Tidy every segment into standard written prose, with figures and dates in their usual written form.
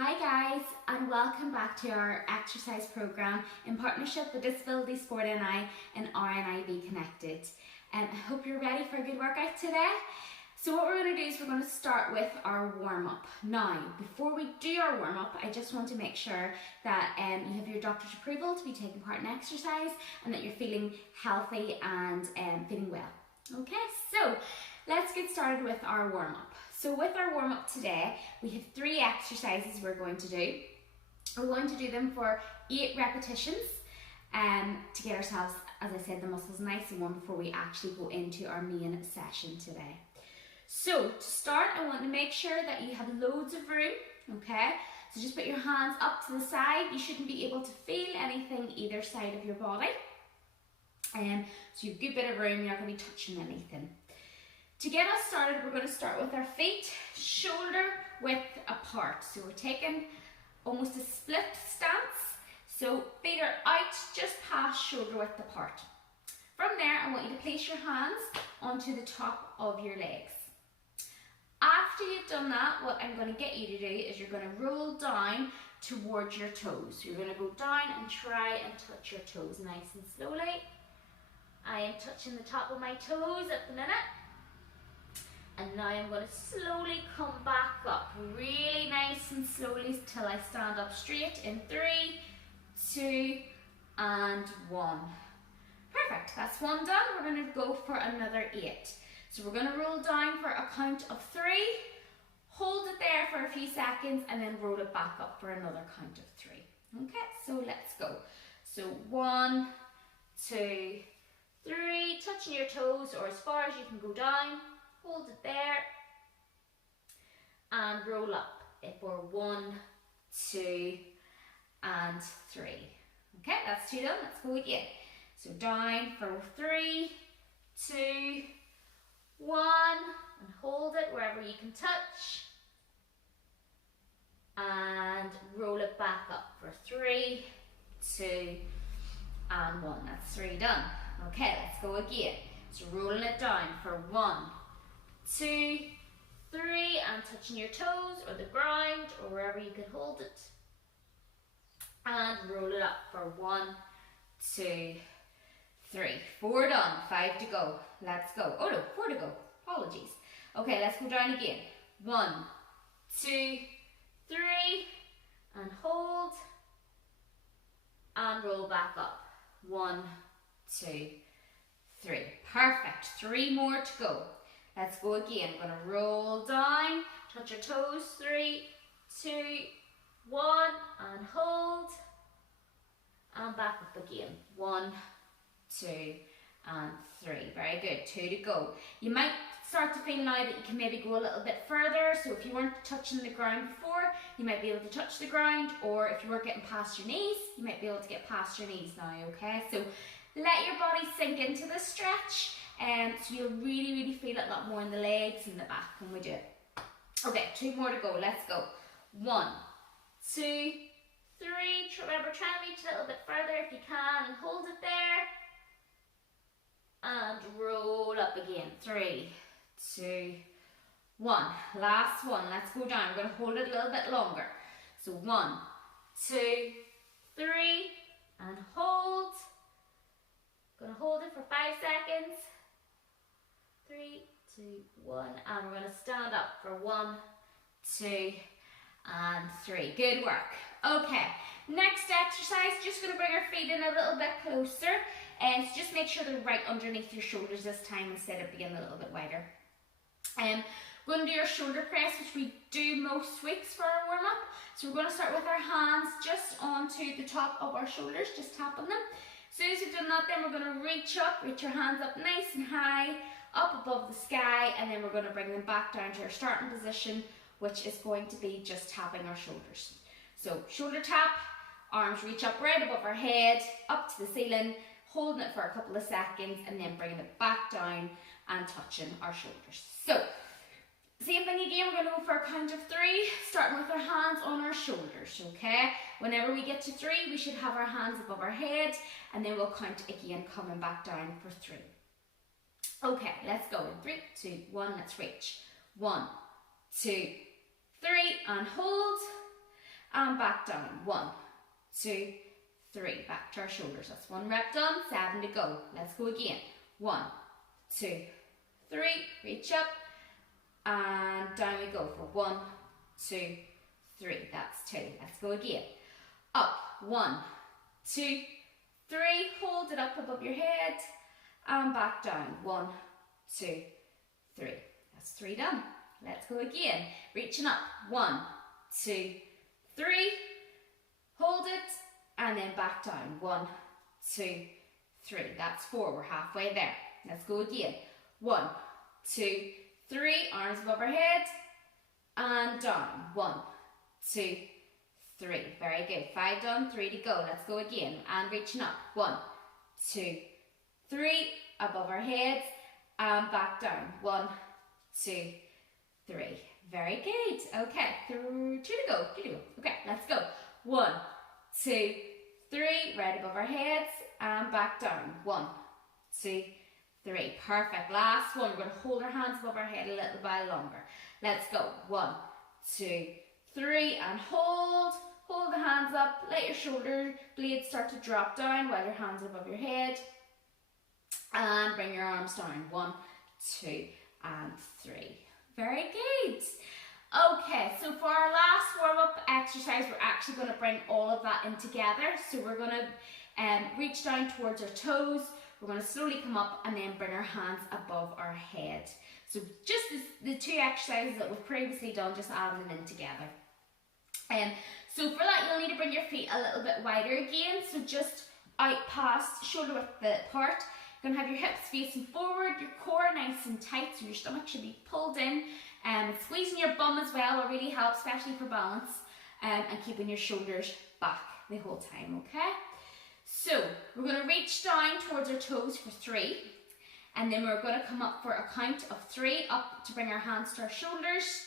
Hi guys, and welcome back to our exercise program in partnership with Disability Sport NI and RNIB Connected. I hope you're ready for a good workout today. So what we're going to do is we're going to start with our warm-up. Now, before we do our warm-up, I just want to make sure that you have your doctor's approval to be taking part in exercise and that you're feeling healthy and feeling well. Okay, so let's get started with our warm-up. So with our warm-up today, we have 3 exercises we're going to do. We're going to do them for 8 repetitions to get ourselves, as I said, the muscles nice and warm before we actually go into our main session today. So to start, I want to make sure that you have loads of room, okay? So just put your hands up to the side. You shouldn't be able to feel anything either side of your body. So you have a good bit of room, you're not going to be touching anything. To get us started, we're going to start with our feet shoulder width apart. So we're taking almost a split stance. So feet are out just past shoulder width apart. From there, I want you to place your hands onto the top of your legs. After you've done that, what I'm going to get you to do is you're going to roll down towards your toes. You're going to go down and try and touch your toes nice and slowly. I am touching the top of my toes at the minute. And now I'm going to slowly come back up, really nice and slowly till I stand up straight in 3, 2, and 1. Perfect, that's 1 done. We're going to go for another 8. So we're going to roll down for a count of 3, hold it there for a few seconds, and then roll it back up for another count of 3. Okay, so let's go. So 1, 2, 3, touching your toes or as far as you can go down. Hold it there and roll up for 1, 2, and 3. Okay, that's 2 done. Let's go again. So down for 3, 2, 1, and hold it wherever you can touch. And roll it back up for 3, 2, and 1. That's 3 done. Okay, let's go again. So rolling it down for 1, 2, 3, and touching your toes or the ground or wherever you can hold it. And roll it up for 1, 2, 3. 4 done. 5 to go. Let's go. Oh no, 4 to go. Apologies. Okay, let's go down again. 1, 2, 3, and hold. And roll back up. 1, 2, 3. Perfect. 3 more to go. Let's go again. We're going to roll down, touch your toes, 3, 2, 1, and hold. And back up again. 1, 2, and 3. Very good. 2 to go. You might start to feel now that you can maybe go a little bit further. So if you weren't touching the ground before, you might be able to touch the ground. Or if you weren't getting past your knees, you might be able to get past your knees now, okay? So let your body sink into the stretch. So you'll really feel it a lot more in the legs and the back when we do it. Okay, 2 more to go. Let's go. 1, 2, 3. Remember, try and reach a little bit further if you can and hold it there. And roll up again. 3, 2, 1. Last one. Let's go down. We're going to hold it a little bit longer. So 1, 2, 3, and hold. Going to hold it for 5 seconds. 3, 2, 1, and we're going to stand up for 1, 2, and 3. Good work. Okay, next exercise, just going to bring our feet in a little bit closer, and so just make sure they're right underneath your shoulders this time instead of being a little bit wider. We're going to do our shoulder press, which we do most weeks for our warm-up. So we're going to start with our hands just onto the top of our shoulders, just tapping them. As soon as you've done that, then we're going to reach your hands up nice and high, up above the sky, and then we're going to bring them back down to our starting position, which is going to be just tapping our shoulders. So shoulder tap, arms reach up right above our head, up to the ceiling, holding it for a couple of seconds, and then bringing it back down and touching our shoulders. So same thing again, we're going to go for a count of 3, starting with our hands on our shoulders, okay? Whenever we get to 3, we should have our hands above our head, and then we'll count again, coming back down for 3. Okay, let's go in 3, 2, 1, let's reach. 1, 2, 3, and hold. and back down. 1, 2, 3. Back to our shoulders. That's 1 rep done, 7 to go. Let's go again. 1, 2, 3. Reach up and down we go for 1, 2, 3. That's 2. Let's go again. Up. 1, 2, 3. Hold it up above your head and back down. 1, 2, 3. That's 3 done. Let's go again. Reaching up. 1, 2, 3. Hold it and then back down. 1, 2, 3. That's 4. We're halfway there. Let's go again. 1, 2, 3. Arms above our head and down. 1, 2, 3. Very good. 5 done. 3 to go. Let's go again. And reaching up. 1, 2, 3. Above our heads and back down. 1, 2, 3. Very good. Okay. 2 to go. 2 to go. Okay. Let's go. 1, 2, 3. Right above our heads and back down. 1, 2, 3. Perfect. Last one. We're going to hold our hands above our head a little while longer. Let's go. 1, 2, 3. And hold. Hold the hands up. Let your shoulder blades start to drop down while your hands are above your head. And bring your arms down. 1, 2, and 3. Very good. Okay, so for our last warm-up exercise, we're actually going to bring all of that in together. So we're going to reach down towards our toes. We're going to slowly come up and then bring our hands above our head. So just the 2 exercises that we've previously done, just adding them in together. So for that, you'll need to bring your feet a little bit wider again. So just out past shoulder width apart. You're going to have your hips facing forward, your core nice and tight, so your stomach should be pulled in. Squeezing your bum as well will really help, especially for balance, and keeping your shoulders back the whole time, okay? So we're going to reach down towards our toes for 3, and then we're going to come up for a count of 3, up to bring our hands to our shoulders,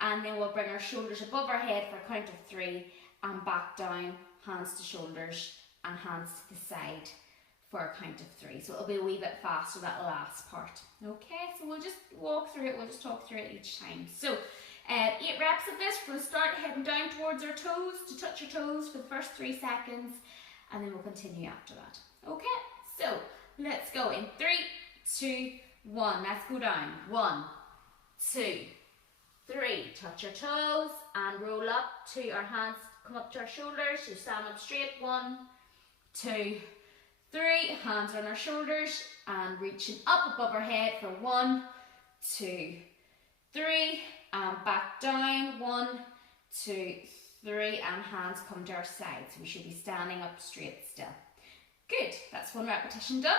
and then we'll bring our shoulders above our head for a count of 3, and back down, hands to shoulders, and hands to the side for a count of 3. So it'll be a wee bit faster, that last part. Okay, so we'll just walk through it, we'll just talk through it each time. So 8 reps of this. We're going to start heading down towards our toes, to touch your toes for the first 3 seconds, and then we'll continue after that. Okay, so let's go in 3, 2, 1. Let's go down. 1, 2, 3. Touch your toes and roll up to our hands, come up to our shoulders. So stand up straight. 1, 2, 3. Hands on our shoulders and reaching up above our head for 1, 2, 3. And back down. 1, 2, 3. And hands come to our sides. We should be standing up straight still. Good. That's 1 repetition done.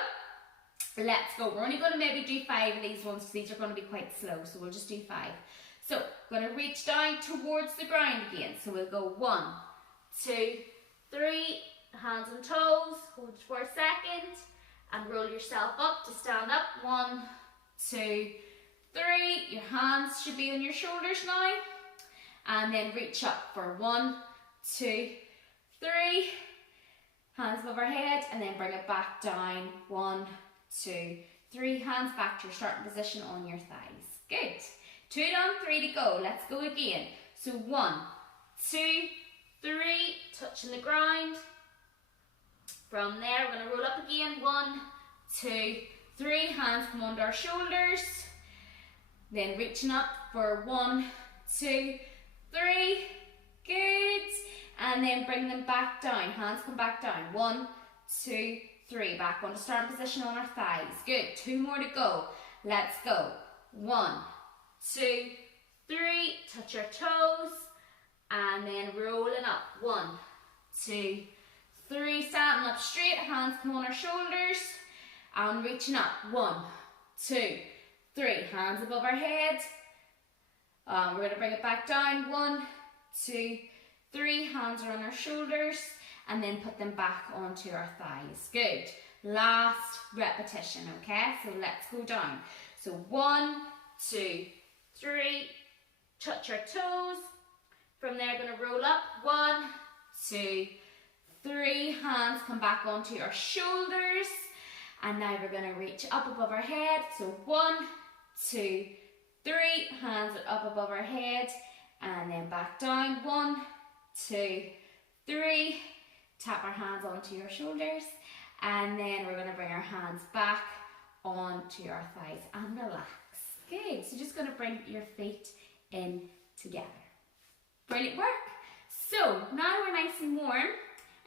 Let's go. We're only going to maybe do 5 of these ones because these are going to be quite slow. So we'll just do 5. So we're going to reach down towards the ground again. So we'll go 1, 2, 3. Hands on toes, hold it for a second and roll yourself up to stand up. 1, 2, 3. Your hands should be on your shoulders now, and then reach up for 1, 2, 3. Hands above our head and then bring it back down. 1, 2, 3. Hands back to your starting position on your thighs. Good. 2 down, 3 to go. Let's go again. So 1, 2, 3. Touching the ground. From there, we're going to roll up again. 1, 2, 3. Hands come under our shoulders. Then reaching up for 1, 2, 3. Good. And then bring them back down. Hands come back down. 1, 2, 3. Back on to starting position on our thighs. Good. 2 more to go. Let's go. 1, 2, 3. Touch our toes. And then rolling up. 1, 2, 3. Standing up straight. Hands come on our shoulders. And reaching up. 1, 2, 3. Hands above our head. We're going to bring it back down. 1, 2, 3. Hands are on our shoulders. And then put them back onto our thighs. Good. Last repetition, okay? So let's go down. So 1, 2, 3. Touch our toes. From there, going to roll up. 1, 2, 3. Hands come back onto our shoulders. And now we're going to reach up above our head. So 1, 2, 3. Hands are up above our head. And then back down. 1, 2, 3. Tap our hands onto your shoulders, and then we're going to bring our hands back onto our thighs and relax. Good. So just going to bring your feet in together. Brilliant work. So now we're nice and warm.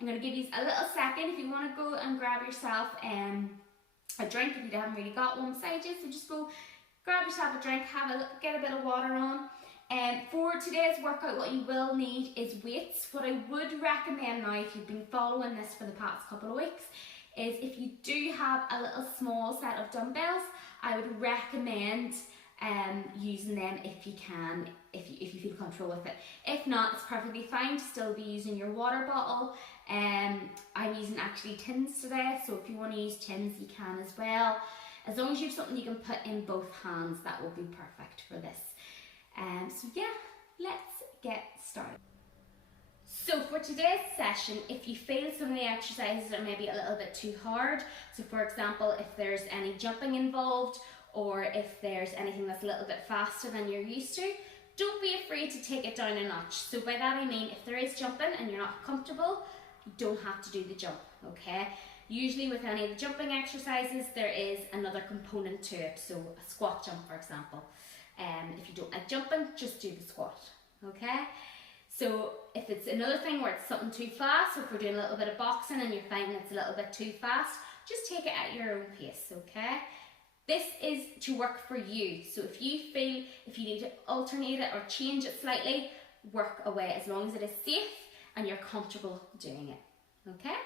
I'm going to give you a little second if you want to go and grab yourself a drink if you haven't really got one beside you. So just go grab yourself a drink, get a bit of water on. For today's workout, what you will need is weights. What I would recommend now, if you've been following this for the past couple of weeks, is if you do have a little small set of dumbbells, I would recommend using them if you can, if you feel comfortable with it. If not, it's perfectly fine to still be using your water bottle. I'm using actually tins today, so if you want to use tins, you can as well. As long as you have something you can put in both hands, that will be perfect for this. So yeah, let's get started. So for today's session, if you feel some of the exercises are maybe a little bit too hard, so for example, if there's any jumping involved, or if there's anything that's a little bit faster than you're used to, don't be afraid to take it down a notch. So by that I mean, if there is jumping and you're not comfortable, you don't have to do the jump, okay? Usually with any of the jumping exercises, there is another component to it, so a squat jump, for example. If you don't like jumping, just do the squat, okay? So if it's another thing where it's something too fast, so if we're doing a little bit of boxing and you're finding it's a little bit too fast, just take it at your own pace, okay? This is to work for you, so if you feel, if you need to alternate it or change it slightly, work away, as long as it is safe and you're comfortable doing it, okay?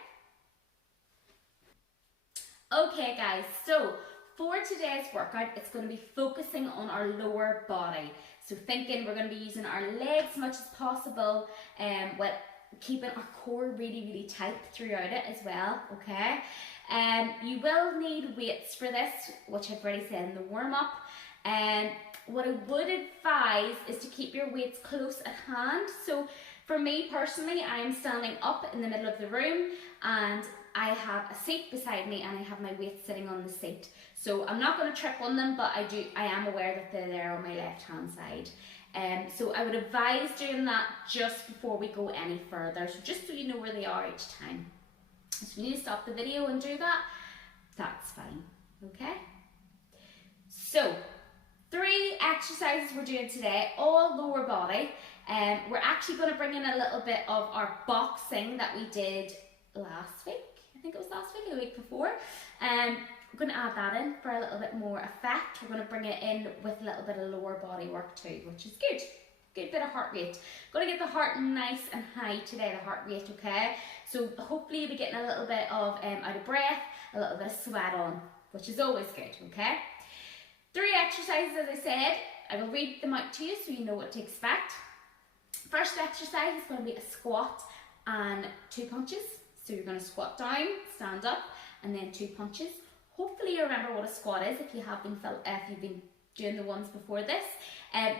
Okay guys, so for today's workout, it's going to be focusing on our lower body. So thinking we're going to be using our legs as much as possible, with keeping our core really, really tight throughout it as well, okay? You will need weights for this, which I've already said in the warm-up. What I would advise is to keep your weights close at hand. So for me personally, I am standing up in the middle of the room and I have a seat beside me and I have my weights sitting on the seat. So I'm not going to trip on them, but I am aware that they're there on my left hand side. So I would advise doing that just before we go any further, so just so you know where they are each time. So if you need to stop the video and do that, that's fine, okay? So 3 exercises we're doing today, all lower body. We're actually going to bring in a little bit of our boxing that we did last week. I think it was last week or the week before. We're going to add that in for a little bit more effect. We're going to bring it in with a little bit of lower body work too, which is good. Good bit of heart rate. Got to get the heart nice and high today, the heart rate, okay? So hopefully you'll be getting a little bit of out of breath, a little bit of sweat on, which is always good, okay? 3 exercises, as I said. I will read them out to you so you know what to expect. First exercise is going to be a squat and 2 punches. So you're going to squat down, stand up, and then 2 punches. Hopefully you remember what a squat is if you've been doing the ones before this.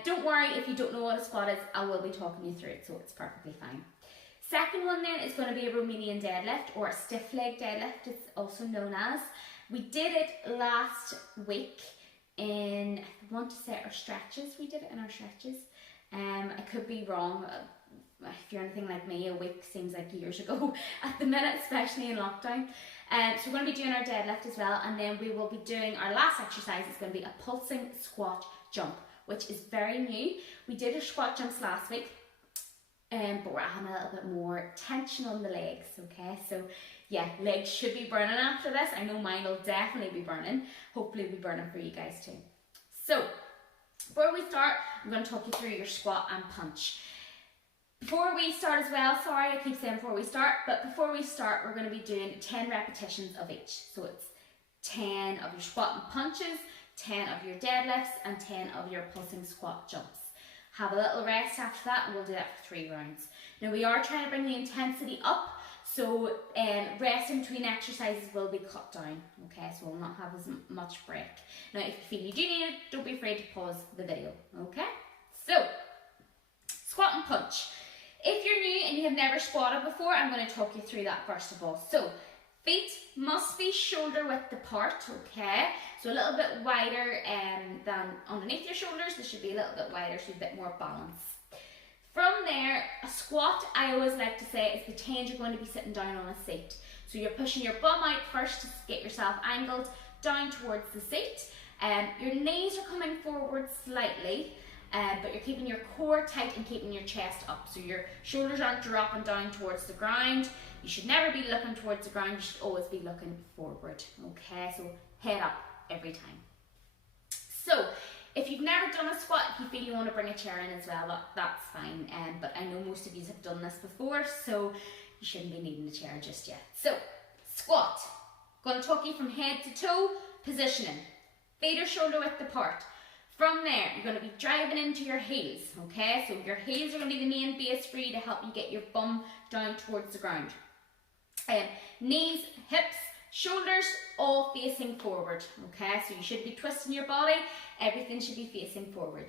Don't worry if you don't know what a squat is, I will be talking you through it, so it's perfectly fine. Second one then is going to be a Romanian deadlift, or a stiff leg deadlift, it's also known as. We did it last week in, I want to say our stretches, we did it in our stretches. I could be wrong. If you're anything like me, a week seems like years ago at the minute, especially in lockdown. So we're going to be doing our deadlift as well, and then we will be doing our last exercise. It's going to be a pulsing squat jump, which is very new. We did our squat jumps last week, but we're having a little bit more tension on the legs, okay? So yeah, legs should be burning after this. I know mine will definitely be burning. Hopefully it'll be burning for you guys too. So before we start, I'm going to talk you through your squat and punch. Before we start as well, sorry I keep saying before we start, but before we start we're going to be doing 10 repetitions of each. So it's 10 of your squat and punches, 10 of your deadlifts, and 10 of your pulsing squat jumps. Have a little rest after that and we'll do that for 3 rounds. Now we are trying to bring the intensity up, so rest in between exercises will be cut down, okay, so we'll not have as much break. Now if you feel you do need it, don't be afraid to pause the video, okay? So, squat and punch. If you're new and you have never squatted before, I'm going to talk you through that first of all. So, feet must be shoulder width apart, okay? So a little bit wider than underneath your shoulders. They should be a little bit wider, so a bit more balance. From there, a squat, I always like to say, is pretend you're going to be sitting down on a seat. So you're pushing your bum out first to get yourself angled down towards the seat. Your knees are coming forward slightly, but you're keeping your core tight and keeping your chest up. So your shoulders aren't dropping down towards the ground. You should never be looking towards the ground, you should always be looking forward. Okay, so head up every time. So, if you've never done a squat, if you feel you want to bring a chair in as well, that's fine. But I know most of you have done this before, so you shouldn't be needing a chair just yet. So, squat. Going to talk you from head to toe, positioning. Feet are shoulder width apart. From there, you're going to be driving into your heels, okay? So your heels are going to be the main base for you to help you get your bum down towards the ground. Knees, hips, shoulders, all facing forward, okay? So you should be twisting your body, everything should be facing forward.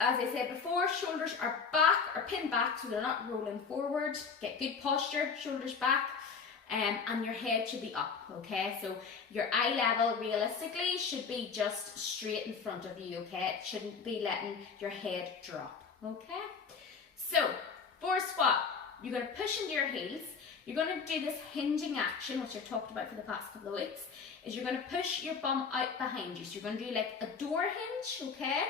As I said before, shoulders are back, or pinned back, so they're not rolling forward. Get good posture, shoulders back, and your head should be up, okay? So your eye level, realistically, should be just straight in front of you, okay? It shouldn't be letting your head drop, okay? So, for a squat, you're going to push into your heels. You're going to do this hinging action, which I've talked about for the past couple of weeks, is you're going to push your bum out behind you. So you're going to do like a door hinge, okay?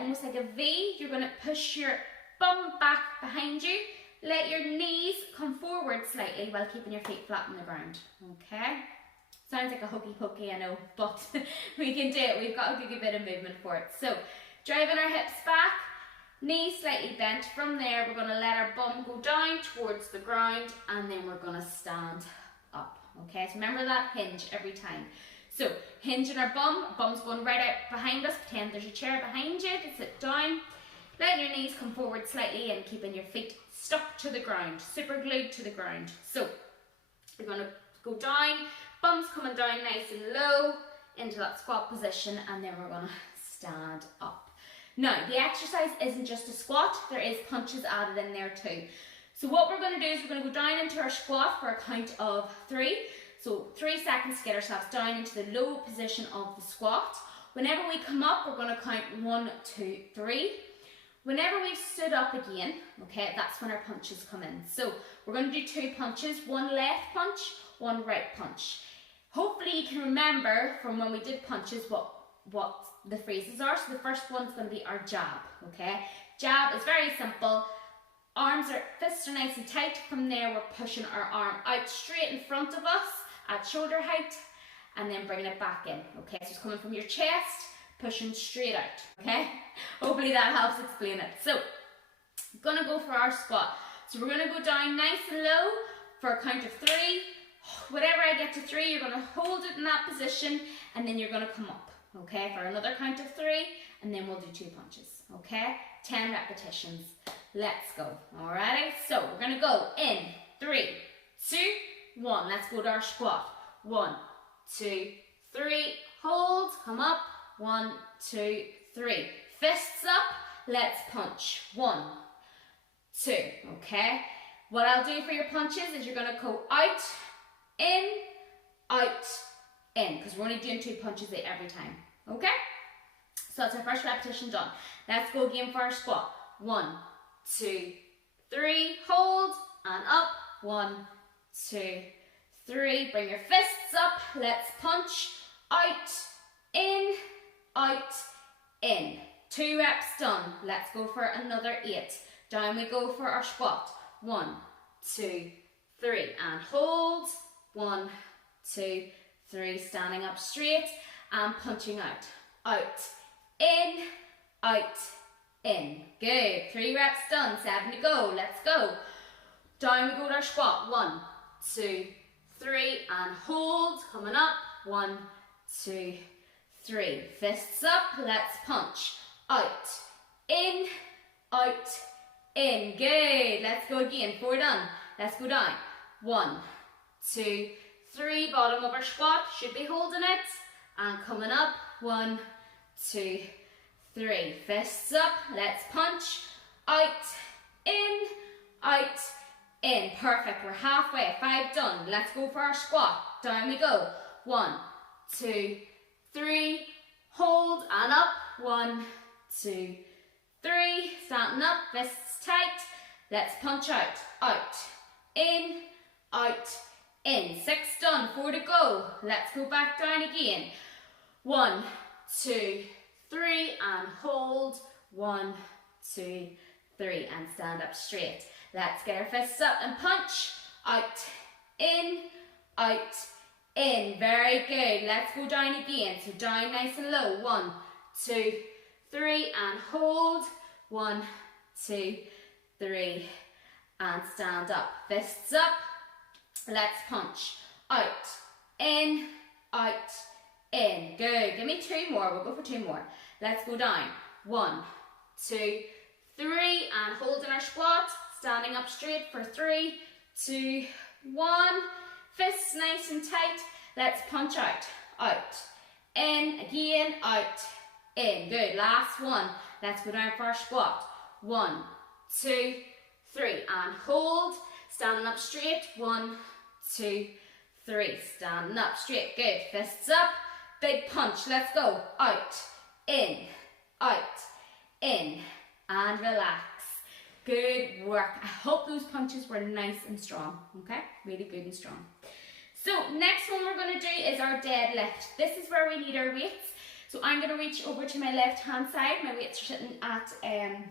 Almost like a V. You're going to push your bum back behind you. Let your knees come forward slightly while keeping your feet flat on the ground, okay? Sounds like a hokey pokey, I know, but we can do it. We've got a good bit of movement for it. So, driving our hips back, knees slightly bent. From there, we're going to let our bum go down towards the ground, and then we're going to stand up, okay? So remember that hinge every time. So, hinging our bum's going right out behind us. Pretend there's a chair behind you to sit down. Letting your knees come forward slightly and keeping your feet stuck to the ground, super glued to the ground. So, you're going to go down, bum's coming down nice and low into that squat position, and then we're going to stand up. Now, the exercise isn't just a squat, there is punches added in there too. So what we're going to do is we're going to go down into our squat for a count of 3. So 3 seconds to get ourselves down into the low position of the squat. Whenever we come up, we're going to count 1, 2, 3. Whenever we've stood up again, okay, that's when our punches come in. So we're going to do 2 punches, 1 left punch, 1 right punch. Hopefully you can remember from when we did punches what the phrases are. So the first one's going to be our jab, okay? Jab is very simple. Fists are nice and tight. From there, we're pushing our arm out straight in front of us at shoulder height, and then bringing it back in, okay? So it's coming from your chest, pushing straight out, okay? Hopefully that helps explain it. So, I'm gonna go for our squat. So we're gonna go down nice and low for a count of 3. Whatever I get to 3, you're gonna hold it in that position, and then you're gonna come up, okay? For another count of 3, and then we'll do 2 punches, okay? 10 repetitions. Let's go, alrighty? So, we're gonna go in 3, 2, 1. Let's go to our squat. 1, 2, 3. Hold, come up. 1, 2, 3. Fists up, let's punch. 1, 2, okay? What I'll do for your punches is you're going to go out, in, because we're only doing 2 punches every time, okay? So that's our first repetition done. Let's go again for our squat. 1, 2, 3. Hold, and up. 1, 2, 3. Bring your fists up, let's punch. Out, in, in. 2 reps done. Let's go for another 8. Down we go for our squat. 1, 2, 3. And hold. 1, 2, 3. Standing up straight and punching out. Out, in, in. Good. 3 reps done. 7 to go. Let's go. Down we go to our squat. 1, 2, 3. And hold. Coming up. 1, 2, 3. Fists up. Let's punch. Out, in, in. Good. Let's go again. 4 done. Let's go down. 1, 2, 3. Bottom of our squat. Should be holding it. And coming up. 1, 2, 3. Fists up. Let's punch. Out, in, in. Perfect. We're halfway. 5 done. Let's go for our squat. Down we go. 1, 2, 3. Hold and up. 1, 2, 3. 3, standing up, fists tight. Let's punch out, in, in. 6 done, 4 to go. Let's go back down again. 1, 2, 3, and hold. 1, 2, 3, and stand up straight. Let's get our fists up and punch, in, in. Very good. Let's go down again. So down nice and low. 1, 2, 3, and hold. 1, 2, 3, and stand up. Fists up. Let's punch, in, in. Good. Give me 2 more. We'll go for 2 more. Let's go down. 1, 2, 3, and holding our squat. Standing up straight for 3, 2, 1. Fists nice and tight. Let's punch out, in, again, in. Good. Last one. Let's go down for our squat. 1, 2, 3, and hold. Standing up straight. 1, 2, 3. Standing up straight. Good. Fists up. Big punch. Let's go. In, and relax. Good work. I hope those punches were nice and strong. Okay? Really good and strong. So next one we're going to do is our deadlift. This is where we need our weights. So I'm going to reach over to my left hand side. My weights are sitting at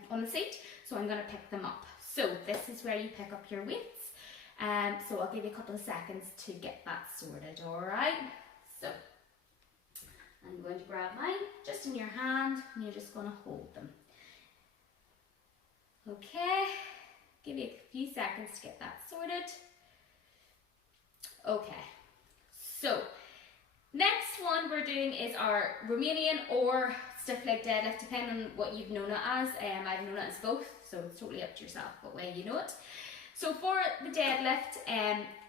on the seat. So I'm going to pick them up. So this is where you pick up your weights. So I'll give you a couple of seconds to get that sorted. Alright? So I'm going to grab mine just in your hand and you're just going to hold them. Okay, give you a few seconds to get that sorted. Okay, so next one we're doing is our Romanian or stiff leg deadlift, depending on what you've known it as. I've known it as both, so it's totally up to yourself what way you know it. So for the deadlift,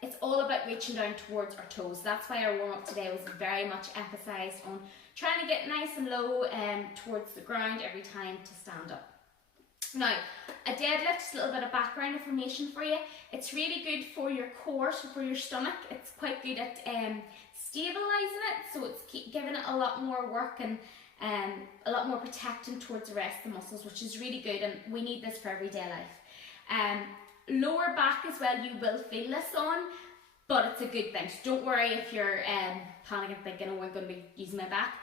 it's all about reaching down towards our toes. That's why our warm up today was very much emphasised on trying to get nice and low towards the ground every time to stand up. Now, a deadlift is a little bit of background information for you. It's really good for your core, so for your stomach. It's quite good at stabilising it, so it's giving it a lot more work and a lot more protection towards the rest of the muscles, which is really good, and we need this for everyday life. Lower back as well, you will feel this on, but it's a good thing. So don't worry if you're panicking thinking, oh, I'm going to be using my back.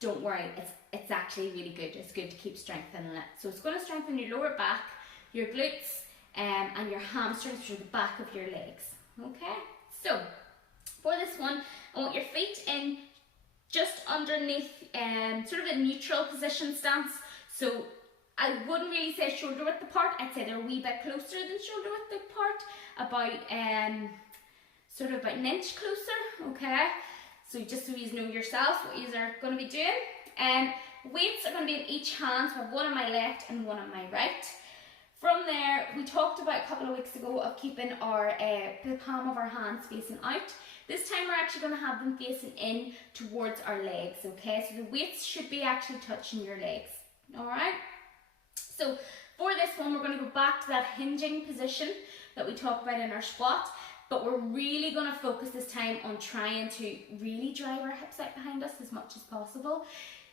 Don't worry, it's actually really good. It's good to keep strengthening it. So it's going to strengthen your lower back, your glutes, and your hamstrings, which are the back of your legs. Okay, so for this one, I want your feet in just underneath, sort of a neutral position stance. So I wouldn't really say shoulder width apart. I'd say they're a wee bit closer than shoulder width apart, about sort of about an inch closer. Okay. So just so you know yourself what you are going to be doing. Weights are going to be in each hand, so I have one on my left and one on my right. From there, we talked about a couple of weeks ago of keeping our the palm of our hands facing out. This time we're actually going to have them facing in towards our legs, okay? So the weights should be actually touching your legs, alright? So for this one, we're going to go back to that hinging position that we talked about in our squat. But we're really going to focus this time on trying to really drive our hips out behind us as much as possible.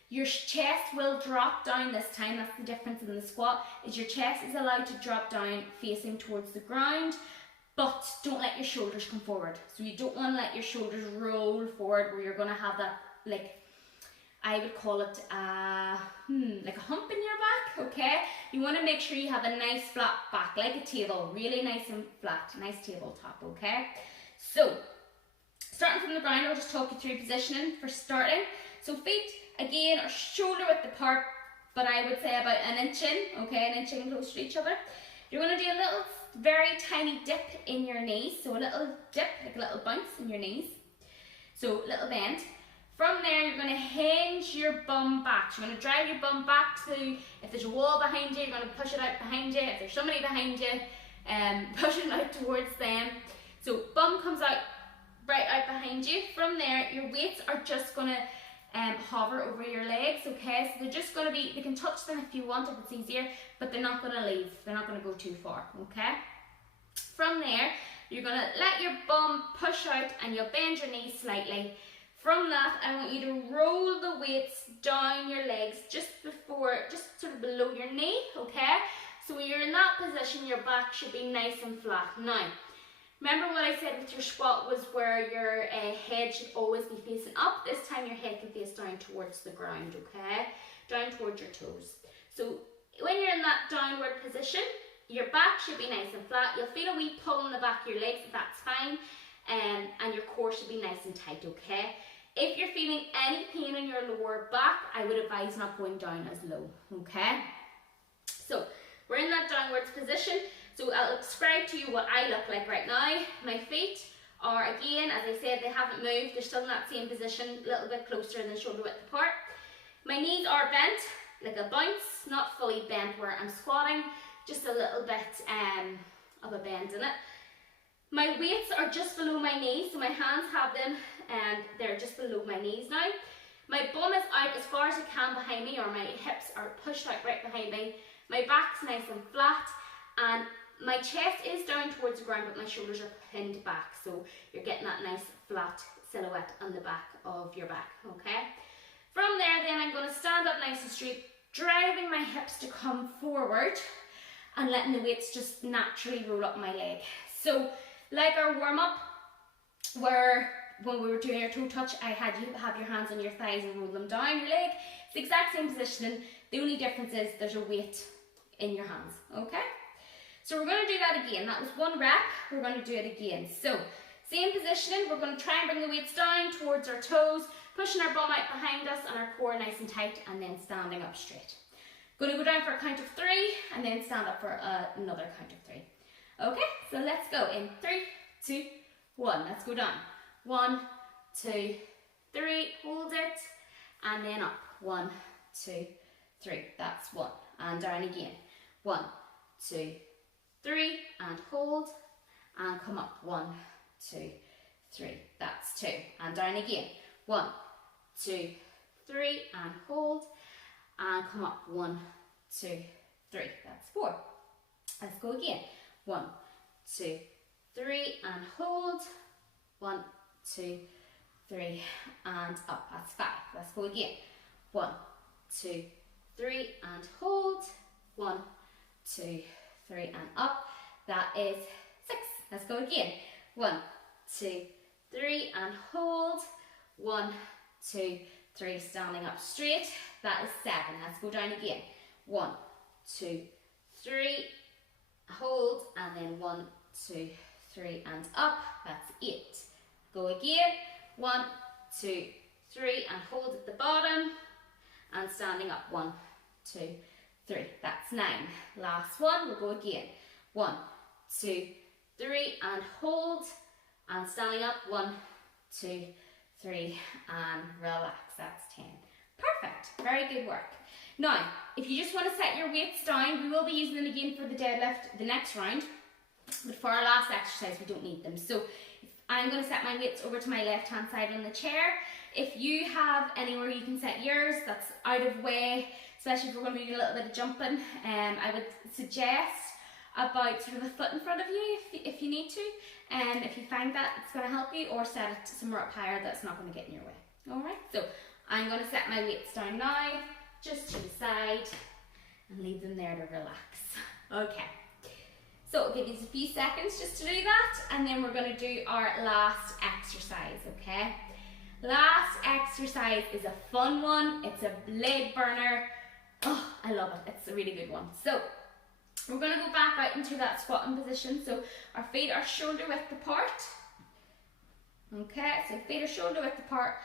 Your chest will drop down this time. That's the difference in the squat, is your chest is allowed to drop down facing towards the ground, but don't let your shoulders come forward. So you don't want to let your shoulders roll forward where you're going to have that, like, I would call it like a hump in your back, okay? You want to make sure you have a nice flat back, like a table, really nice and flat, nice tabletop, okay? So, starting from the ground, I'll just talk you through positioning for starting. So feet, again, are shoulder width apart, but I would say about an inch in, okay? An inch in close to each other. You're going to do a little, very tiny dip in your knees. So a little dip, like a little bounce in your knees. So, little bend. From there, you're going to hinge your bum back. So you're going to drive your bum back to, if there's a wall behind you, you're going to push it out behind you. If there's somebody behind you, push it out towards them. So bum comes out, right out behind you. From there, your weights are just going to hover over your legs, okay? So they're just going to be, you can touch them if you want, if it's easier, but they're not going to leave. They're not going to go too far, okay? From there, you're going to let your bum push out and you'll bend your knees slightly. From that, I want you to roll the weights down your legs just sort of below your knee, okay? So when you're in that position, your back should be nice and flat. Now, remember what I said with your squat was where your head should always be facing up. This time your head can face down towards the ground, okay? Down towards your toes. So when you're in that downward position, your back should be nice and flat. You'll feel a wee pull in the back of your legs, that's fine. And your core should be nice and tight, okay? If you're feeling any pain in your lower back, I would advise not going down as low, okay? So we're in that downwards position. So I'll describe to you what I look like right now. My feet are, again, as I said, they haven't moved. They're still in that same position, a little bit closer than shoulder width apart. My knees are bent, like a bounce, not fully bent where I'm squatting, just a little bit of a bend in it. My weights are just below my knees, so my hands have them and they're just below my knees now. My bum is out as far as it can behind me, or my hips are pushed out right behind me. My back's nice and flat, and my chest is down towards the ground, but my shoulders are pinned back, so you're getting that nice flat silhouette on the back of your back, okay? From there then I'm going to stand up nice and straight, driving my hips to come forward and letting the weights just naturally roll up my leg. So like our warm-up, where when we were doing our toe touch, I had you have your hands on your thighs and roll them down your leg. It's the exact same positioning. The only difference is there's a weight in your hands, okay? So we're going to do that again. That was one rep. We're going to do it again. So same positioning. We're going to try and bring the weights down towards our toes, pushing our bum out behind us and our core nice and tight, and then standing up straight. Going to go down for a count of 3 and then stand up for another count of 3. Okay, so let's go in 3, 2, 1. Let's go down. 1, 2, 3. Hold it, and then up. 1, 2, 3. That's 1. And down again. 1, 2, 3. And hold, and come up. 1, 2, 3. That's 2. And down again. 1, 2, 3. And hold, and come up. 1, 2, 3. That's 4. Let's go again. 1, 2, 3, and hold. 1, 2, 3, and up. That's 5. Let's go again. 1, 2, 3, and hold. 1, 2, 3, and up. That is 6. Let's go again. 1, 2, 3, and hold. 1, 2, 3, standing up straight. That is 7. Let's go down again. 1, 2, 3, hold, and then 1, 2, 3, and up. That's 8. Go again. 1, 2, 3, and hold at the bottom, and standing up. 1, 2, 3. That's 9. Last one. We'll go again. 1, 2, 3, and hold, and standing up. 1, 2, 3, and relax. That's 10. Perfect. Very good work. Now, if you just want to set your weights down, we will be using them again for the deadlift the next round, but for our last exercise we don't need them. So I'm going to set my weights over to my left hand side on the chair. If you have anywhere you can set yours that's out of way, especially if we're going to be doing a little bit of jumping, I would suggest about sort of a foot in front of you if you need to, and if you find that it's going to help you, or set it somewhere up higher that's not going to get in your way. Alright, so I'm going to set my weights down now, just to the side, and leave them there to relax. Okay, so I'll give you a few seconds just to do that, and then we're going to do our last exercise, okay? Last exercise is a fun one. It's a leg burner. Oh, I love it. It's a really good one. So we're going to go back out into that squatting position. So our feet are shoulder width apart. Okay, so feet are shoulder width apart.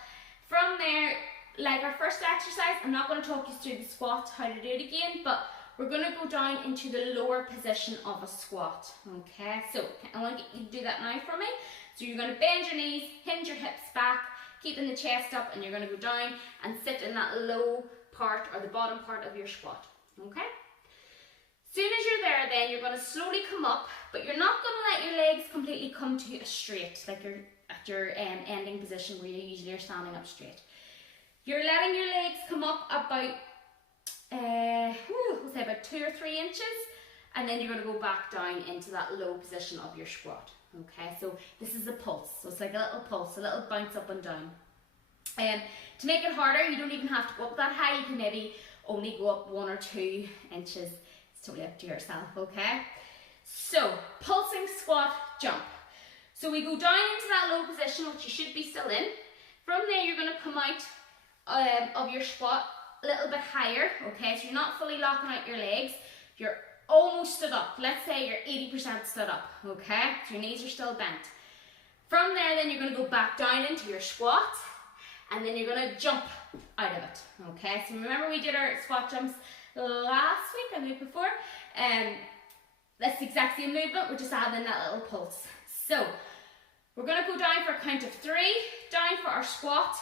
From there, like our first exercise, I'm not going to talk you through the squat, how to do it again, but we're going to go down into the lower position of a squat. Okay, so I want to get you to do that now for me. So you're going to bend your knees, hinge your hips back, keeping the chest up, and you're going to go down and sit in that low part or the bottom part of your squat. Okay? Soon as you're there, then you're going to slowly come up, but you're not going to let your legs completely come to a straight, like you're at your ending position where you usually are standing up straight. You're letting your legs come up about, we'll say about 2 or 3 inches, and then you're going to go back down into that low position of your squat. Okay, so this is a pulse, so it's like a little pulse, a little bounce up and down. To make it harder, you don't even have to go up that high. You can maybe only go up 1 or 2 inches. It's totally up to yourself, okay? So, pulsing squat jump. So we go down into that low position, which you should be still in. From there, you're going to come out of your squat a little bit higher, okay? So you're not fully locking out your legs. You're almost stood up. Let's say you're 80% stood up, okay? So your knees are still bent. From there, then you're going to go back down into your squat, and then you're going to jump out of it, okay? So remember we did our squat jumps last week and the week before? That's the exact same movement, we're just adding that little pulse. So, we're going to go down for a count of 3, down for our squat,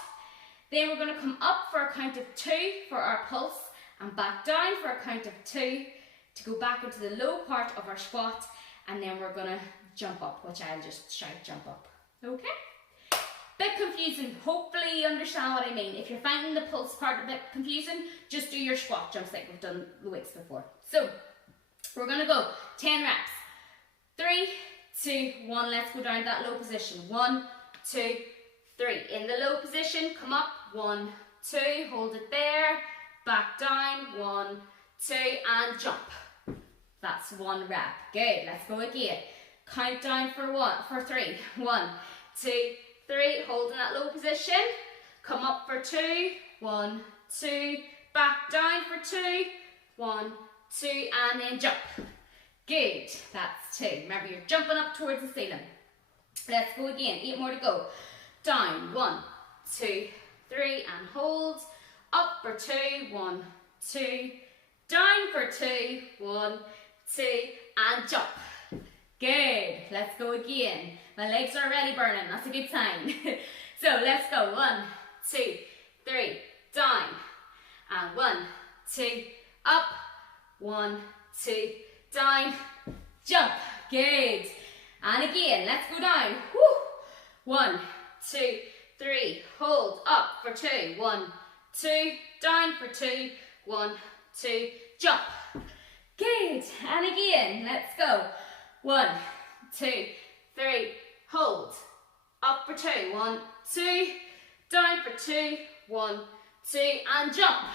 then we're going to come up for a count of 2 for our pulse, and back down for a count of 2 to go back into the low part of our squat, and then we're going to jump up, which I'll just shout jump up, okay? Bit confusing, hopefully you understand what I mean. If you're finding the pulse part a bit confusing, just do your squat jumps like we've done the weeks before. So, we're going to go 10 reps. 3, 2, 1, let's go down to that low position. 1, 2, 3. In the low position, come up. 1, 2, hold it there. Back down. 1, 2, and jump. That's 1 rep. Good, let's go again. Count down for 3. 1, 2, 3, hold in that low position. Come up for 2. 1, 2, back down for 2. 1, 2, and then jump. Good, that's 2. Remember, you're jumping up towards the ceiling. Let's go again, 8 more to go. Down, 1, 2, 3, and hold. Up for 2, 1, 2. Down for 2, 1, 2, and jump. Good, let's go again. My legs are already burning, that's a good sign. So let's go, 1, 2, 3, down. And 1, 2, up. 1, 2, down, jump. Good. And again, let's go down. Woo. 1, 2, 3, hold, up for 2. 1, 2, down for 2. 1, 2, jump. Good. And again, let's go. 1, 2, 3, hold, up for 2. 1, 2, down for 2. 1, 2, and jump.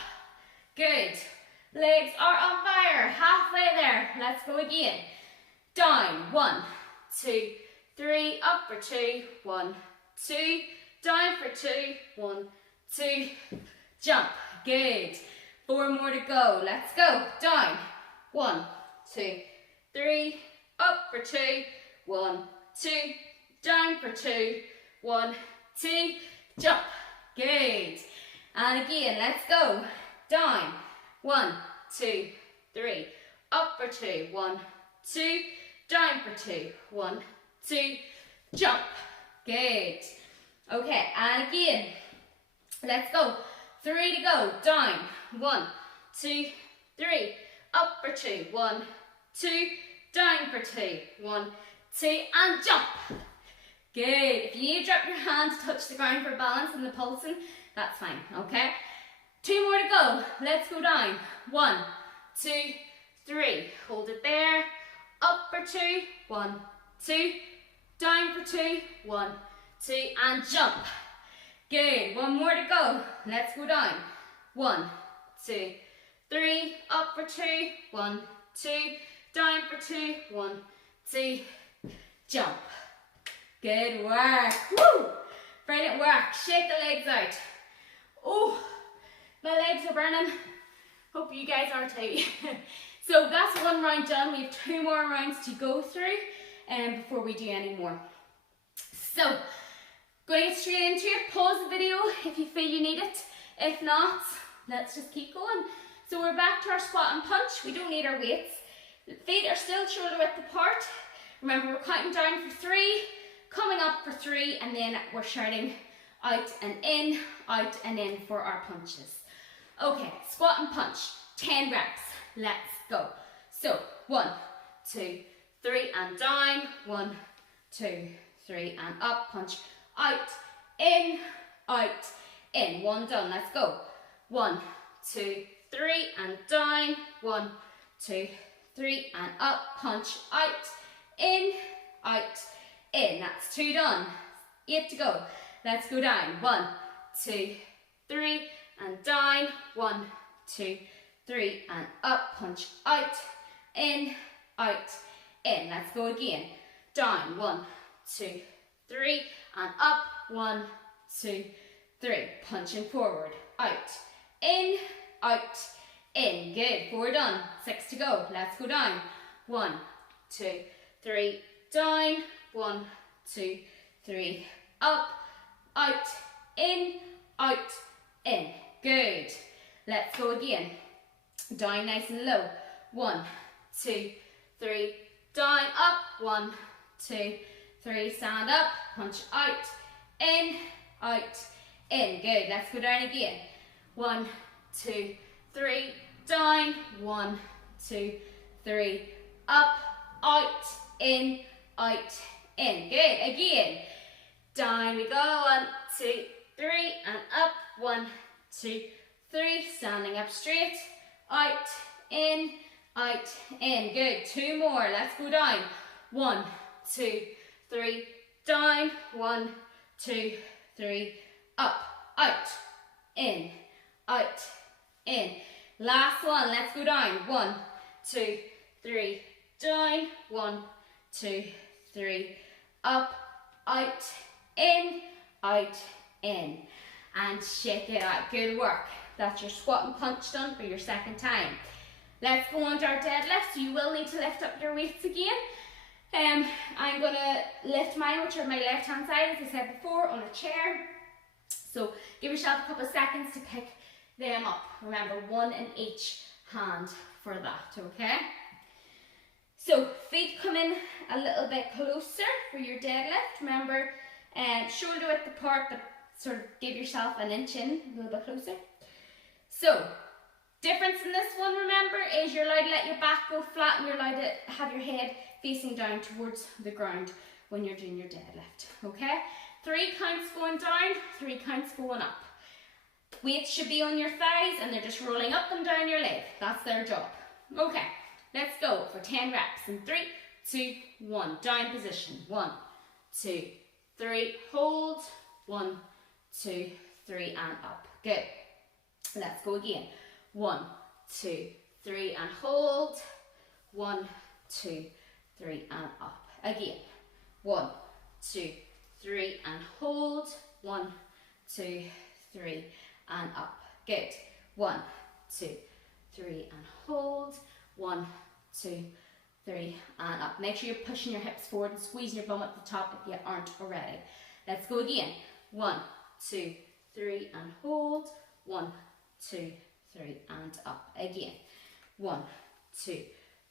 Good. Legs are on fire, halfway there. Let's go again. Down, 1, 2, 3, up for 2. 1, 2, down for 2. 1, 2, jump. Good. 4 more to go. Let's go. Down, 1, 2, 3, up for 2. 1, 2, down for 2. 1, 2, jump. Good. And again, let's go. Down. 1, 2, 3, up for 2. 1, 2, down for 2. 1, 2, jump. Good. Okay, and again, let's go. 3 to go. Down. 1, 2, 3, up for 2. 1, 2, down for 2. 1, 2, and jump. Good. If you need to drop your hand to touch the ground for balance and the pulsing, that's fine, okay? 2 more to go. Let's go down. 1, 2, 3. Hold it there. Up for 2. 1, 2. Down for 2. 1, 2, and jump. Good. 1 more to go. Let's go down. 1, 2, 3. Up for 2. 1, 2. Down for 2. 1, 2. Jump. Good work. Woo! Brilliant work. Shake the legs out. Oh, my legs are burning. Hope you guys are too. So that's 1 round done. We have 2 more rounds to go through before we do any more. So, going to get straight into it. Pause the video if you feel you need it. If not, let's just keep going. So we're back to our squat and punch. We don't need our weights. The feet are still shoulder width apart. Remember, we're counting down for 3, coming up for 3, and then we're shouting out and in for our punches. Okay, squat and punch, 10 reps. Let's go. So, 1, 2, 3, and down. 1, 2, 3, and up. Punch out, in. 1 done. Let's go. 1, 2, 3, and down. 1, 2, 3, and up. Punch out, in. That's 2 done. 8 to go. Let's go down. 1, 2, 3, and down. 1, 2, 3, and up. Punch out, in, out, in. Let's go again. Down. 1, 2, 3, and up. 1, 2, 3. Punching forward, out, in, out, in. Good. 4 done. 6 to go. Let's go down. 1, 2, 3, down. 1, 2, 3, up, out, in, out, in. Good. Let's go again. Down nice and low. 1, 2, 3, down, up. 1, 2, 3, stand up, punch out, in, Good. Let's go down again. 1, 2, 3, down. 1, 2, 3, up, out, in, in. Good. Again. Down we go. 1, 2, 3, and up. 1, 2, 3. Standing up straight. Out, in, Good. 2 more. Let's go down. 1, 2, 3, down. 1, 2, 3, up, out, in, in. Last one. Let's go down. 1, 2, 3, down. 1, 2, 3, up, out, in, and shake it out. Good work. That's your squat and punch done for your second time. Let's go on to our deadlift. So you will need to lift up your weights again. I'm going to lift mine, which are my left hand side, as I said before, on a chair. So give yourself a couple of seconds to pick them up. Remember, 1 in each hand for that, okay? So feet come in a little bit closer for your deadlift. Remember, shoulder width apart, but sort of give yourself an inch in, a little bit closer. So, difference in this one, remember, is you're allowed to let your back go flat and you're allowed to have your head facing down towards the ground when you're doing your deadlift, okay? 3 counts going down, 3 counts going up. Weights should be on your thighs and they're just rolling up and down your leg. That's their job. Okay, let's go for 10 reps in 3, 2, 1. Down position. 1, 2, 3. Hold. 1, 2, 3, and up. Good. Let's go again. 1, 2, 3, and hold. 1, 2, 3, and up. Again. 1, 2, 3, and hold. 1, 2, 3, and up. Good. 1, 2, 3, and hold. 1, 2, 3, and up. Make sure you're pushing your hips forward and squeezing your bum at the top if you aren't already. Let's go again. 1, 2, 3, and hold. 1, 2, 3, and up. Again. 1, 2,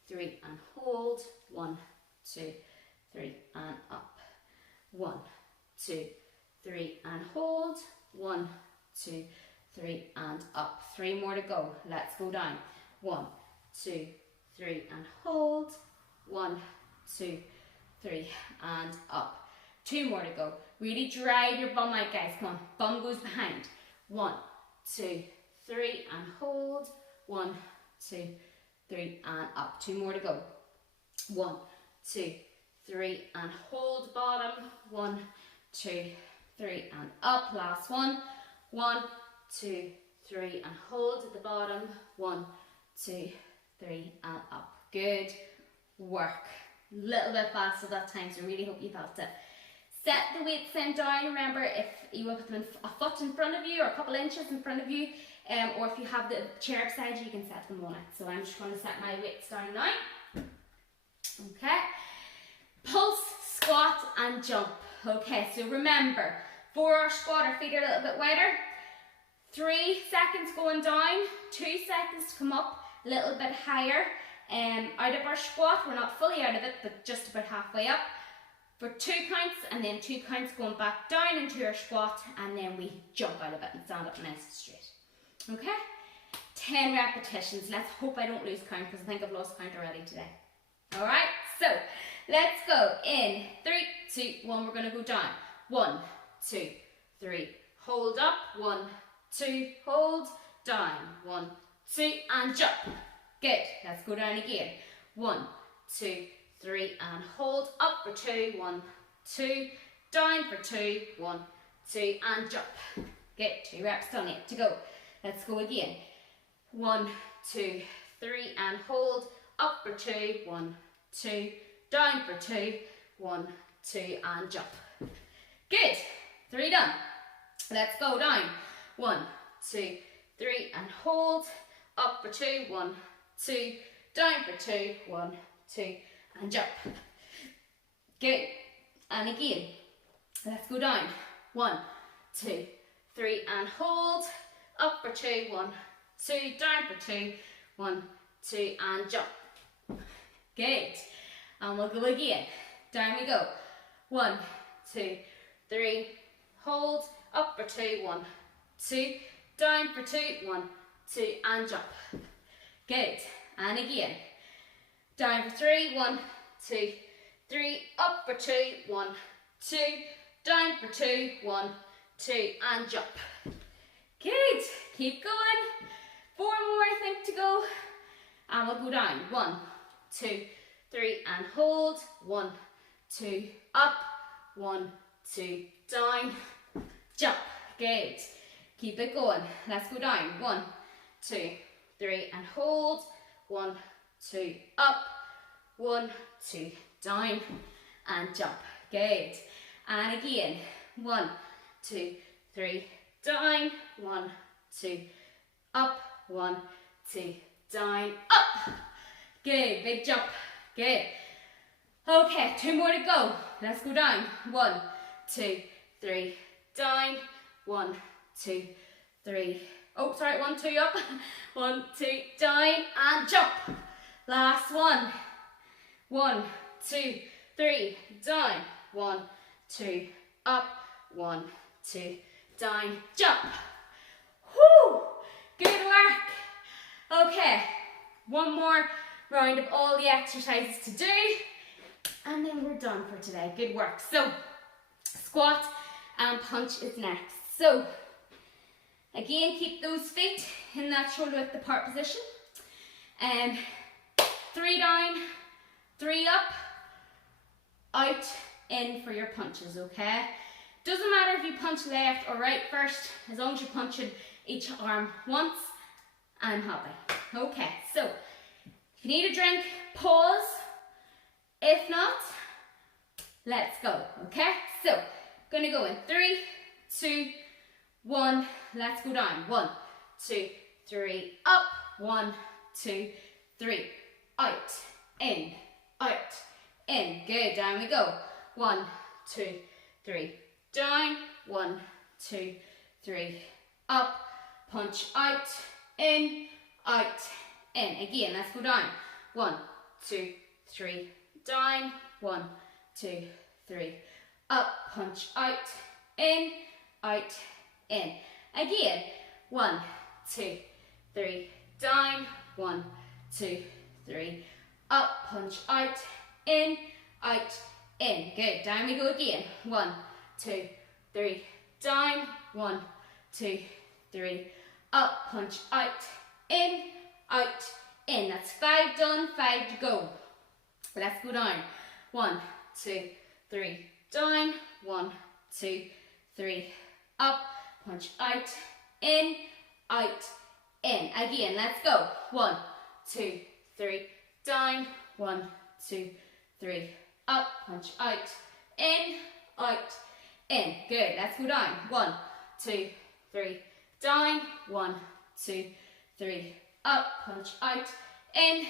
3, and hold. 1, 2, 3, and up. 1, 2, 3, and hold. 1, 2, 3, and up. 3 more to go. Let's go down. 1, 2, 3, and hold. 1, 2, 3, and up. 2 more to go. Really drive your bum out, guys. Come on. Bum goes behind. 1, 2, 3, and hold. 1, 2, 3, and up. 2 more to go. 1, 2, 3, and hold bottom. 1, 2, 3, and up. Last one. 1, 2, 3, and hold at the bottom. 1, 2, 3, and up. Good work. A little bit faster that time, so I really hope you felt it. Set the weights then down. Remember, if you put them a foot in front of you or a couple inches in front of you, or if you have the chair beside you, you can set them on it. So I'm just going to set my weights down now. Okay. Pulse, squat, and jump. Okay, so remember, for our squat, our feet are a little bit wider. 3 seconds going down, 2 seconds to come up, a little bit higher. Out of our squat, we're not fully out of it, but just about halfway up. For 2 counts, and then 2 counts going back down into our squat, and then we jump out of it and stand up nice and straight. Okay? 10 repetitions. Let's hope I don't lose count, because I think I've lost count already today. Alright, so let's go. In 3, 2, 1, we're going to go down. 1, 2, 3, hold up. 1, 2, hold, down. 1, 2, and jump. Good. Let's go down again. 1, 2, 3, and hold up for 2. 1, 2, down for 2. 1, 2, and jump. Good, 2 reps done, 8 to go. Let's go again. 1, 2, 3, and hold. Up for 2, 1, 2, down for 2, 1, 2, and jump. Good, 3 done. Let's go down. 1, 2, 3, and hold. Up for 2, 1, 2, down for 2, 1, 2, and jump. Good, and again. Let's go down. 1, 2, 3, and hold. Up for 2, 1, 2, down for 2, 1, 2, and jump. Good. And we'll go again. Down we go. 1, 2, 3, hold. Up for 2, 1, 2, down for 2, 1, 2, and jump. Good. And again. Down for 3, 1, 2, 3, up for 2, 1, 2, down for 2, 1, 2, and jump. Good. Keep going. 4 more I think to go. And we'll go down. 1, 2, 3, and hold. 1, 2, up. 1, 2, down. Jump. Good. Keep it going. Let's go down. 1, 2, 3, and hold. 1, 2, up. 1, 2, down, and jump. Good. And again. 1, 2, 3, down. 1, 2, up. 1, 2, down, up. Good. Big jump. Good. Okay, 2 more to go. Let's go down. 1, 2, 3, down. 1, 2, 3. Oh, sorry. 1, 2, up. 1, 2, down, and jump. Last one. 1, 2, 3, down. 1, 2, up. 1, 2, down, jump. Whoo! Good work. Okay, 1 more round of all the exercises to do, and then we're done for today. Good work. So, squat and punch is next. So, again, keep those feet in that shoulder width apart position. 3 down, 3 up, out, in for your punches, okay? Doesn't matter if you punch left or right first, as long as you're punching each arm once, I'm happy. Okay, so if you need a drink, pause. If not, let's go, okay? So, gonna go in 3, 2, 1, let's go down. 1, 2, 3, up. 1, 2, 3, out, in, good, down we go. 1, 2, 3, down. 1, 2, 3, up, punch out, in, again, let's go down. 1, 2, 3, down. 1, 2, 3, up, punch out, in, again. 1, 2, 3, down. 1, 2, 3, up, punch out, in, good, down we go again. 1, 2, 3, down. 1, 2, 3, up, punch out, in, that's 5 done, 5 to go. Let's go down. 1, 2, 3, down. 1, 2, 3, up, punch out, in, again, let's go. 1, 2, 3, down. 1, 2, 3, up, punch out, in, good, let's go down. 1, 2, 3, down. 1, 2, 3, up, punch out, in,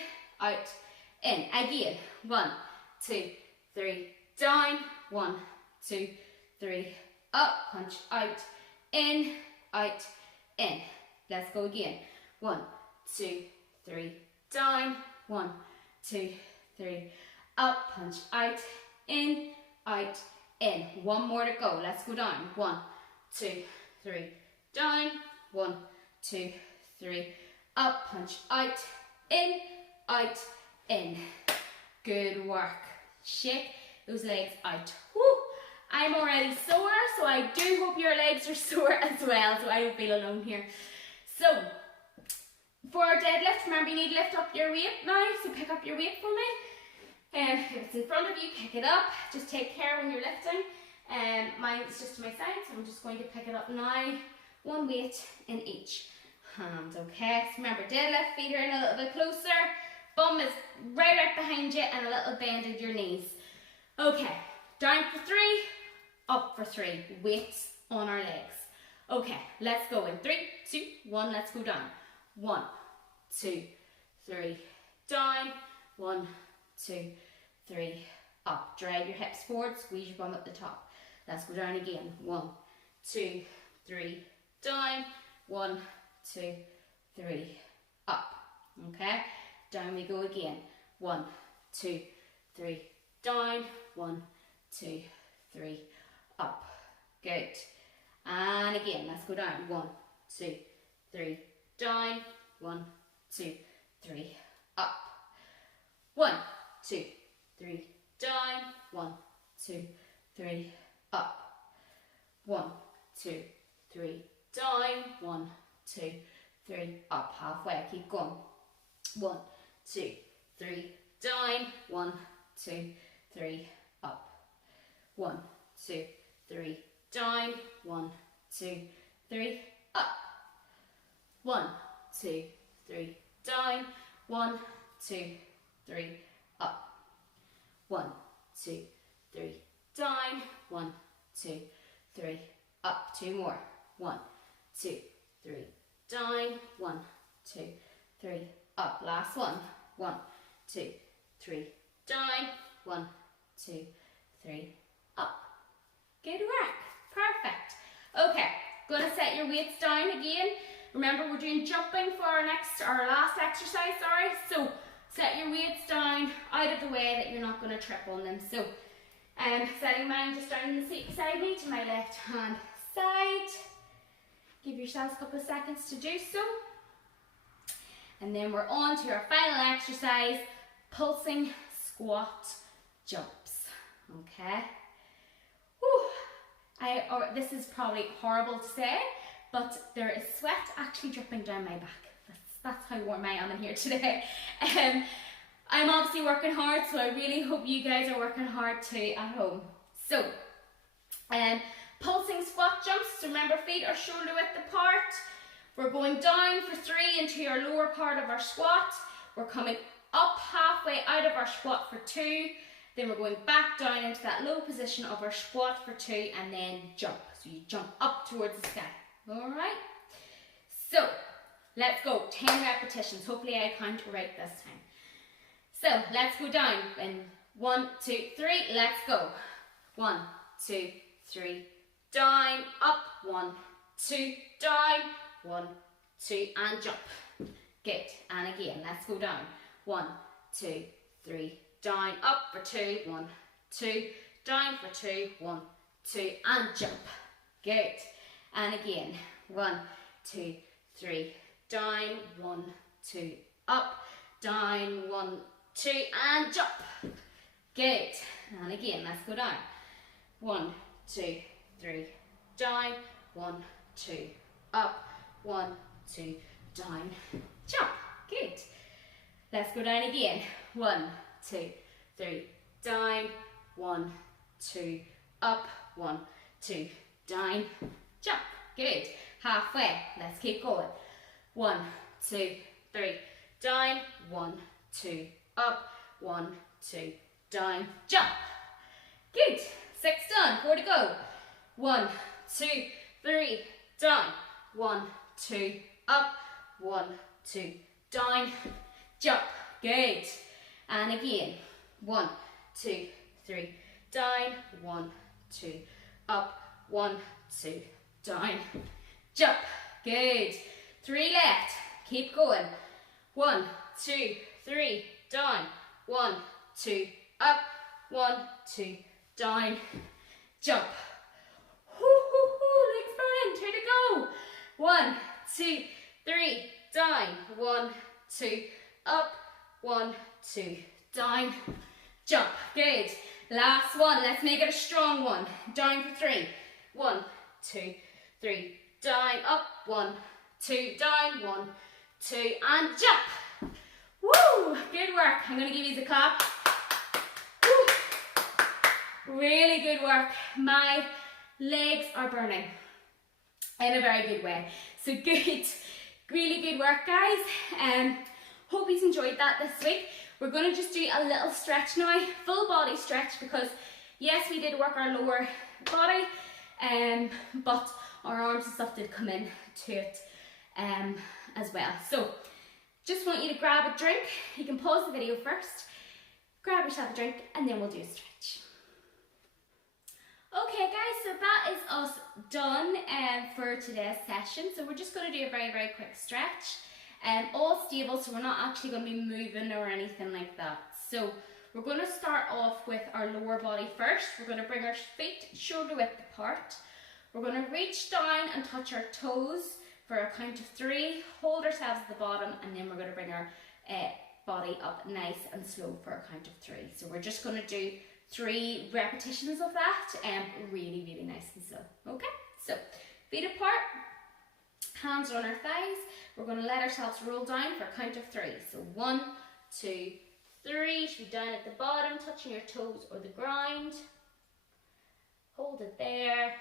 again. 1, 2, 3, down. 1, 2, 3, up, punch out, in, let's go again. 1, 2, 3, down. 1, 2, 3, up, punch out, in, 1 more to go. Let's go down. 1, 2, 3, down. 1, 2, 3, up, punch out, in, good work. Shake those legs out. Woo. I'm already sore, so I do hope your legs are sore as well, so I don't feel alone here. So, for our deadlift, remember you need to lift up your weight now, so pick up your weight for me. If it's in front of you, pick it up. Just take care when you're lifting. Mine is just to my side, so I'm just going to pick it up now one weight in each hand, okay? So remember, deadlift, feet are in a little bit closer, bum is right out behind you, and a little bend in your knees. Okay, down for 3, up for 3, weights on our legs. Okay, let's go in 3, 2, 1, let's go down. 1, 2, 3, down, 1, 2, 3, up. Drag your hips forward, squeeze your bum at the top. Let's go down again. 1, 2, 3, down, 1, 2, 3, up. Okay, down we go again. 1, 2, 3, down, 1, 2, 3, up. Good. And again, let's go down. 1, 2, 3, down, 1, 2, 3, up. 1, 2, 3, down, 1, 2, 3, up. 1, 2, 3, down, 1, 2, 3, up. Halfway, keep going. 1, 2, 3, down, 1, 2, 3, up. 1, 2, 3, down, 1, 2, 3, up. 1, 2, 3, down, 1, 2, 3, up. 1, 2, 3, down, 1, 2, 3, up. 2 more. 1, 2, 3, down, 1, 2, 3, up. Last one. 1, 2, 3, down, 1, 2, 3, up. Good work. Perfect. Okay, gonna set your weights down again. Remember, we're doing jumping for our last exercise, sorry. So set your weights down out of the way that you're not going to trip on them. So setting mine just down in the seat beside me to my left hand side. Give yourselves a couple of seconds to do so. And then we're on to our final exercise, pulsing squat jumps. Okay. Whew. This is probably horrible to say, but there is sweat actually dripping down my back. That's how warm I am in here today. I'm obviously working hard, so I really hope you guys are working hard too at home. So, pulsing squat jumps. So remember, feet are shoulder width apart. We're going down for 3 into our lower part of our squat. We're coming up halfway out of our squat for 2. Then we're going back down into that low position of our squat for 2, and then jump. So you jump up towards the sky. All right. So let's go. 10 repetitions. Hopefully I count right this time. So let's go down in 1, 2, 3. Let's go. 1, 2, 3. Down, up. 1, 2, down. 1, 2, and jump. Good. And again, let's go down. 1, 2, 3. Down, up for 2. 1, 2. Down for 2. 1, 2, and jump. Good. And again, 1, 2, 3. Down, 1, 2, up, down, 1, 2, and jump. Good. And again, let's go down. 1, 2, 3. Down, 1, 2, up, 1, 2, down, jump. Good. Let's go down again. 1, 2, 3. Down, 1, 2, up, 1, 2, down, jump. Good. Halfway. Let's keep going. 1, 2, 3. Down, 1, 2, up, 1, 2, down, jump. Good. 6 done. 4 to go. 1, 2, 3. Down, 1, 2, up, 1, 2, down, jump. Good. And again. 1, 2, 3. Down, 1, 2, up, 1, 2, down, jump. Good. 3 left. Keep going. 1, 2, 3. Down. 1, 2, up. 1, 2, down, jump. Legs burning. 2 to go. 1, 2, 3. Down. 1, 2, up. 1, 2, down, jump. Good. Last one. Let's make it a strong one. Down for 3. 1, 2, 3. Down, up. 1, 2, down. 1, 2, and jump. Woo! Good work. I'm going to give you a clap. Woo. Really good work. My legs are burning. in a very good way. So good, really good work, guys. Hope you enjoyed that this week. We're going to just do a little stretch now, full body stretch, because yes, we did work our lower body, but our arms and stuff did come in to it as well. So just want you to grab a drink. You can pause the video first, grab yourself a drink, and then we'll do a stretch. Okay guys, so that is us done for today's session. So we're just going to do a very, very quick stretch. All stable, so we're not actually going to be moving or anything like that. So we're going to start off with our lower body first. We're going to bring our feet shoulder width apart. We're going to reach down and touch our toes for a count of 3, hold ourselves at the bottom, and then we're going to bring our body up nice and slow for a count of 3. So we're just going to do 3 repetitions of that, really, really nice and slow. Okay, so feet apart, hands on our thighs. We're going to let ourselves roll down for a count of 3. So 1, 2, 3. Should be down at the bottom, touching your toes or the ground. Hold it there,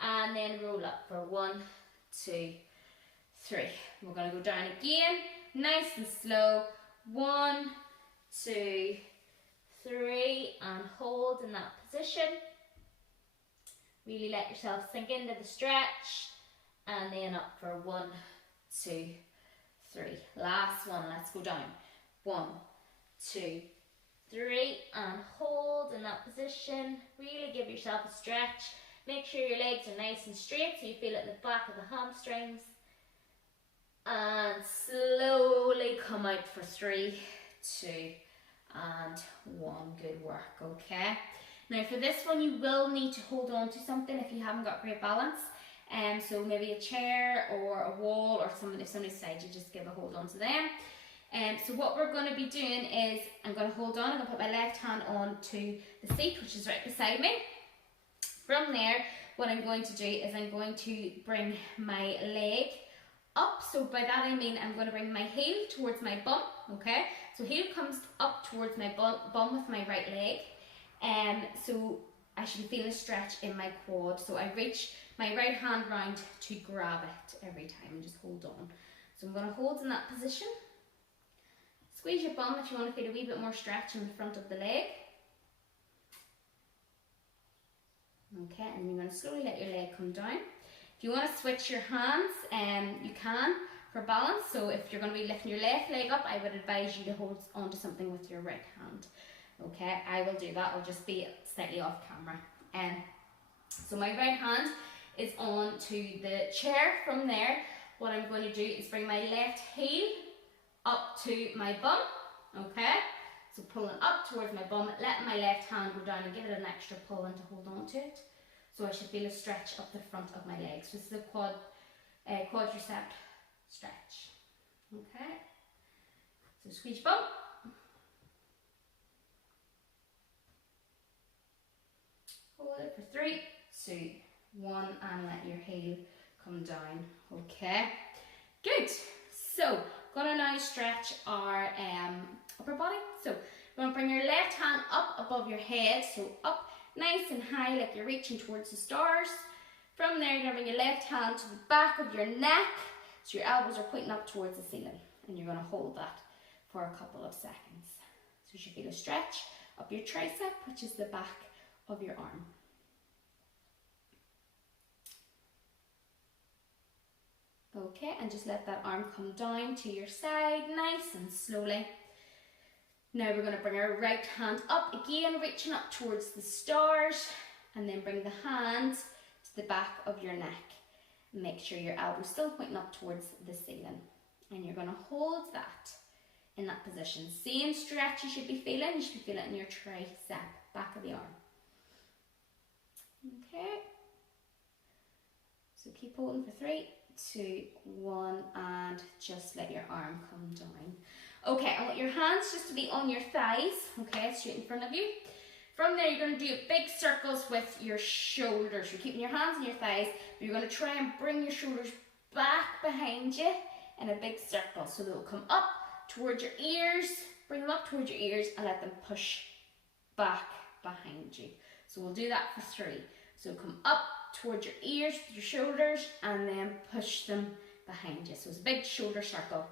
and then roll up for 1, 2, 3. We're going to go down again, nice and slow. 1, 2, 3, and hold in that position. Really let yourself sink into the stretch, and then up for 1, 2, 3. Last one, let's go down. 1, 2, 3, and hold in that position. Really give yourself a stretch. Make sure your legs are nice and straight so you feel it in the back of the hamstrings. And slowly come out for 3, 2, and 1. Good work, okay? Now for this one, you will need to hold on to something if you haven't got great balance. So maybe a chair or a wall, or somebody, if somebody's beside you, just give a hold on to them. So what we're going to be doing is, I'm going to hold on, I'm going to put my left hand on to the seat, which is right beside me. From there, what I'm going to do is I'm going to bring my leg up. So by that I mean I'm going to bring my heel towards my bum, okay? So heel comes up towards my bum with my right leg. So I should be feeling a stretch in my quad. So I reach my right hand round to grab it every time and just hold on. So I'm going to hold in that position. Squeeze your bum if you want to feel a wee bit more stretch in the front of the leg. Okay, and then you're going to slowly let your leg come down. If you want to switch your hands, you can for balance. So if you're going to be lifting your left leg up, I would advise you to hold on to something with your right hand. Okay, I will do that. I'll just be slightly off camera. So my right hand is on to the chair. From there, what I'm going to do is bring my left heel up to my bum. Okay, so pulling up towards my bum, letting my left hand go down and give it an extra pull and to hold on to it. So I should feel a stretch up the front of my legs. This is a quadricep stretch. Okay, so squeeze bum. Hold it for 3, 2, 1, and let your heel come down. Okay, good. So gonna now stretch our upper body. So you're gonna bring your left hand up above your head, so up nice and high like you're reaching towards the stars. From there, you're gonna bring your left hand to the back of your neck, so your elbows are pointing up towards the ceiling, and you're gonna hold that for a couple of seconds. So you should feel a stretch up your tricep, which is the back of your arm. Okay, and just let that arm come down to your side, nice and slowly. Now we're going to bring our right hand up again, reaching up towards the stars, and then bring the hand to the back of your neck. Make sure your elbow's still pointing up towards the ceiling. And you're going to hold that in that position. Same stretch you should be feeling. You should be feeling it in your tricep, back of the arm. Okay. So keep holding for 3, 2, 1, and just let your arm come down. Okay, I want your hands just to be on your thighs, okay, straight in front of you. From there, you're going to do big circles with your shoulders. You're keeping your hands on your thighs, but you're going to try and bring your shoulders back behind you in a big circle. So they'll come up towards your ears, bring them up towards your ears, and let them push back behind you. So we'll do that for 3. So come up towards your ears with your shoulders, and then push them behind you. So it's a big shoulder circle.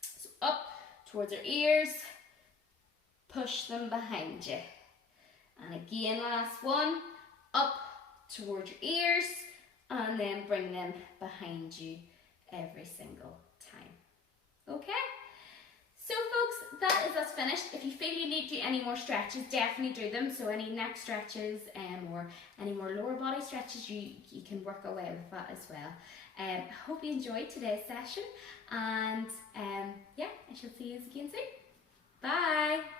So up towards your ears, push them behind you. And again, last one, up towards your ears, and then bring them behind you every single time. Okay? So folks, that is us finished. If you feel you need to do any more stretches, definitely do them. So any neck stretches or any more lower body stretches, you can work away with that as well. I hope you enjoyed today's session, and yeah, I shall see you again soon. Bye!